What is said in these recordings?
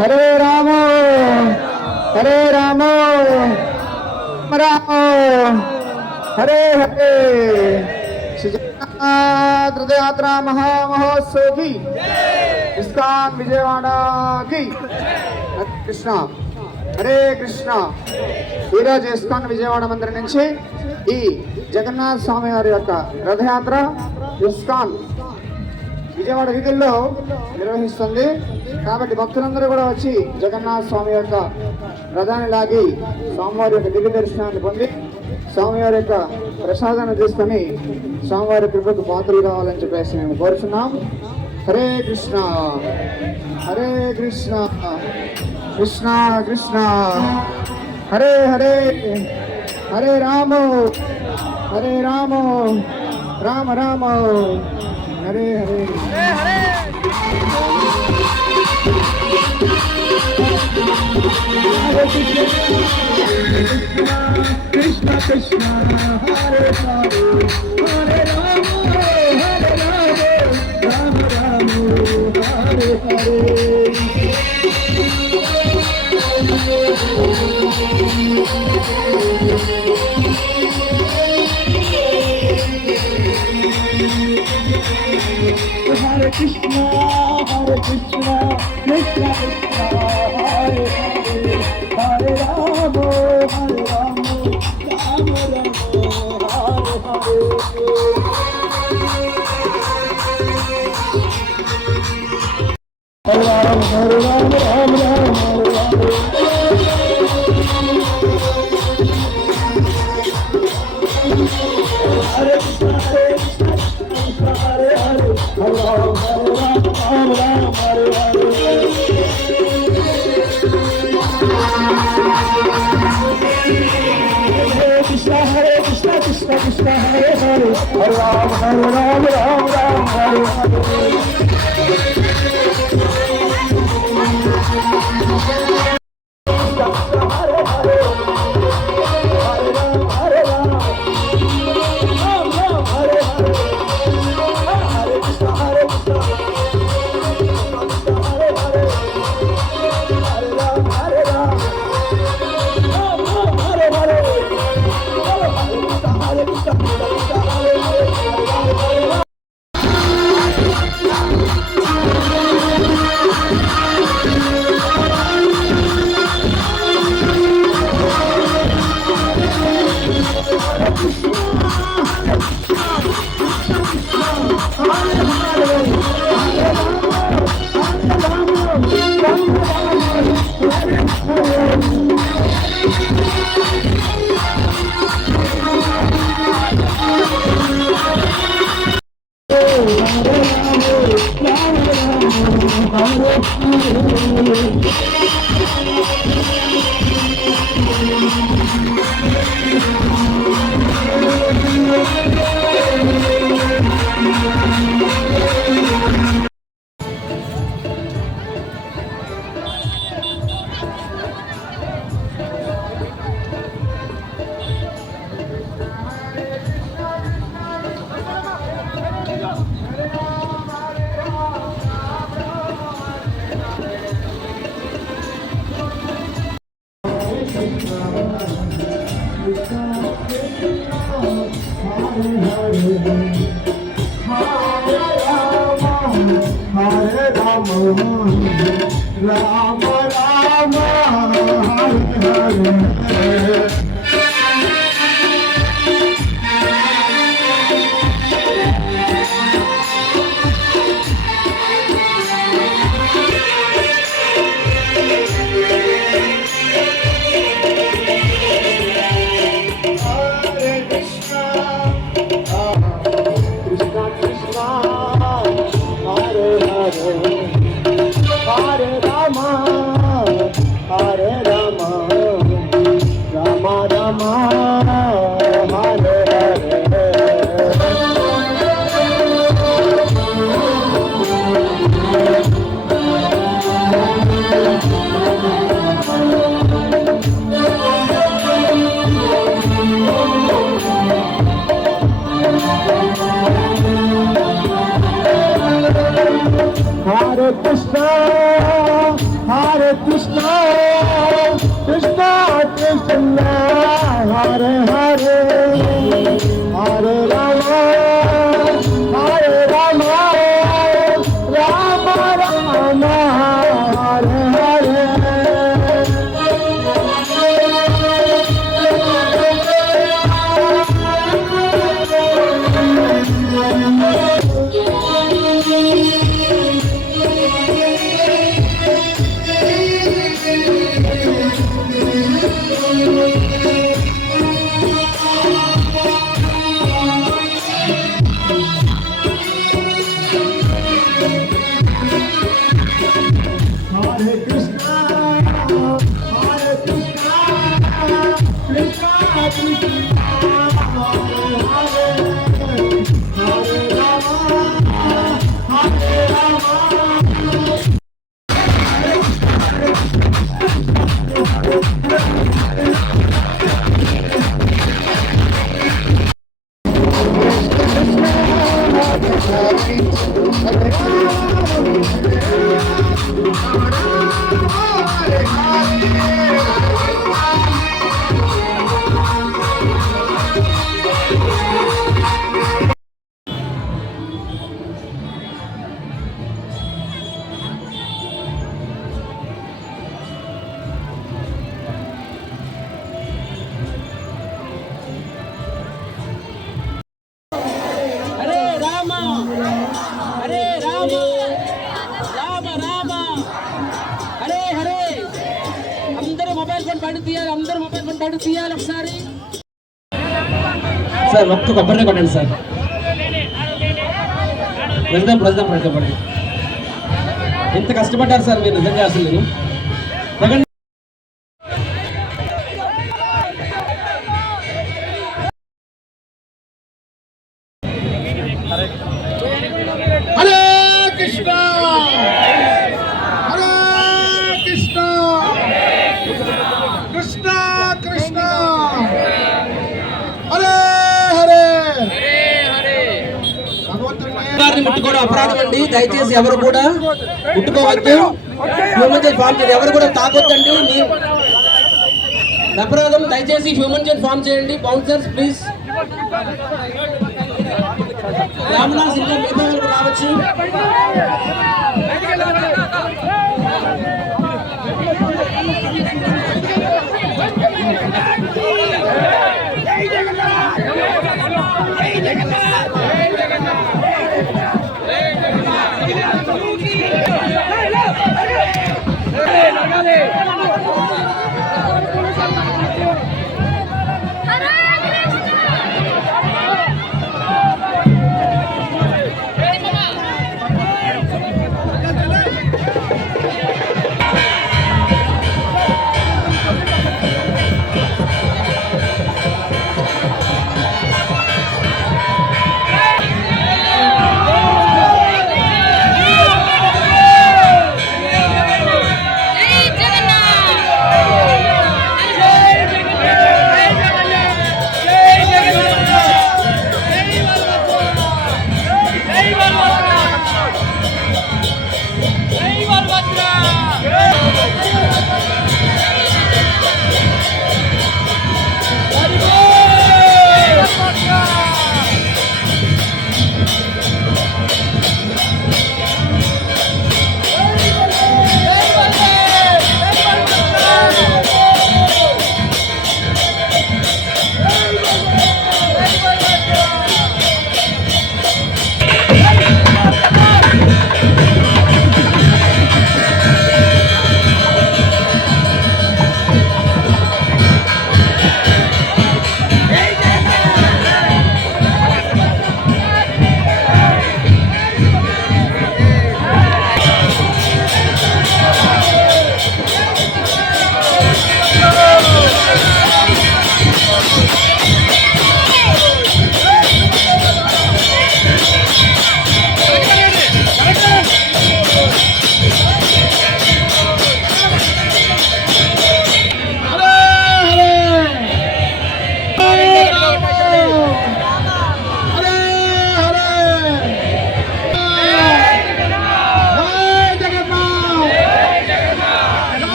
హరే రామ హరే రామ రామ హరే హరే. శ్రీ జగన్నాథ రథయాత్ర మహామహోత్సవ్ కి ఇస్కాన్ విజయవాడ కి కృష్ణ హరే కృష్ణ. ఈరోజు ఇస్కాన్ విజయవాడ మందిరం నుంచి ఈ జగన్నాథ స్వామి వారి యొక్క రథయాత్ర ఇస్కాన్ విజయవాడ వీధుల్లో నిర్వహిస్తుంది. కాబట్టి భక్తులందరూ కూడా వచ్చి జగన్నాథ స్వామి యొక్క రథాన్ని లాగి స్వామివారి యొక్క దివ్య దర్శనాన్ని పొంది స్వామివారి యొక్క ప్రసాదాన్ని తీసుకొని స్వామివారి కృపకు పాత్రలు కావాలని చెప్పేసి మేము కోరుచున్నాం. హరే కృష్ణ హరే కృష్ణ కృష్ణ కృష్ణ హరే హరే. హరే రామ హరే రామ రామ రామ హరే హరే. కృష్ణ కృష్ణ హరే హరే హరే రామ హరే రామ రామ రామ హరే Hare. Hare Krishna, Hare Krishna, Krishna Krishna, Hare Hare, Hare Rama, Hare Rama, Rama Rama, Hare Hare. Hare Rama, Hare Rama, Rama Rama, Hare Hare. Hare Krishna, Hare Krishna, Krishna Hare Hare, Hare Rama, Hare Rama, Rama Rama, Hare Hare. Hare Krishna, Hare Krishna, Krishna Krishna Hare Hare, Hare Rama, Hare Rama, Rama Rama, Hare Hare. Rama Rama Hare Hare. Hare Rama, Rama Krishna Krishna Krishna Hare Hare Hare Rama Hare Rama Rama Rama Hare Hare Hare Krishna, Hare Krishna, Krishna Krishna, Hare Hare, Hare Rama, Hare Rama. Hare రామ హరే రామ రామ రామ హరే హరే. అందరూ mobile phone బయట తీయాలి, అందరూ mobile phone బయట తీయాలి ఒకసారి. సార్ ఒక్క కొబ్బరి కొట్టండి సార్. వెళ్దాం వెళ్దాం పడండి. ఎంత కష్టపడ్డారు సార్ మీరు నిజంగా అసలు మీరు. Hare Krishna, Hare Krishna, Krishna Krishna, Hare Hare. గారిని ముట్టుకోవడం అపరాధం అండి. దయచేసి ఎవరు కూడా ముట్టుకోవద్దు. హ్యూమన్ జెల్ ఫామ్ చేయండి. ఎవరు కూడా తాకొద్దండి. మీ అపరాధం. దయచేసి హ్యూమన్ జెల్ ఫామ్ చేయండి. Bouncers please. రామనాథ్ ఇంకా మిగతా వాళ్ళకి రావచ్చు.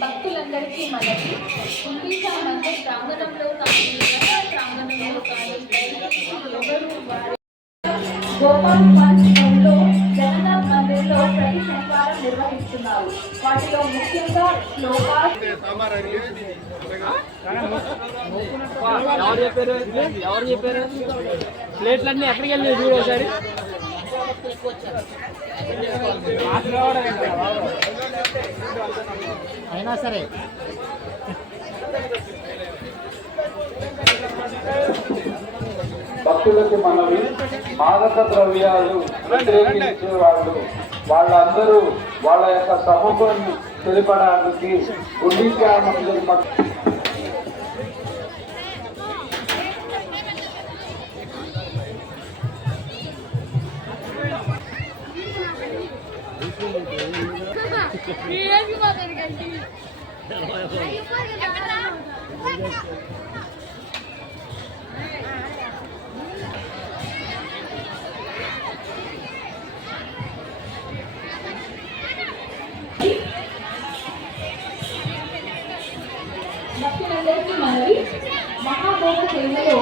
భక్తులందరికీ మనకి గుండీచా మందిర్ ప్రాంగణంలో కానీ ప్రాంగణంలో కానీ ఎవరు గోపాల్ మందిరంలో జగన్నాథ్ మందిర్లో ప్రతి శనివారం నిర్వహిస్తున్నారు. వాటిలో ముఖ్యంగా శ్లోకాస్ ఎవరు చెప్పారు ప్లేట్లన్నీ ఎక్కడికి వెళ్ళి చూడు ఒకసారి అయినా సరే భక్తులకి మనవి, మాదక ద్రవ్యాలు వ్యతిరేకించే వాళ్ళందరూ వాళ్ళ యొక్క సముఖాన్ని తెలిపడానికి గుండీచా మందిర్ భక్తులందరికీ మనవి, మహాభోగ సేవలో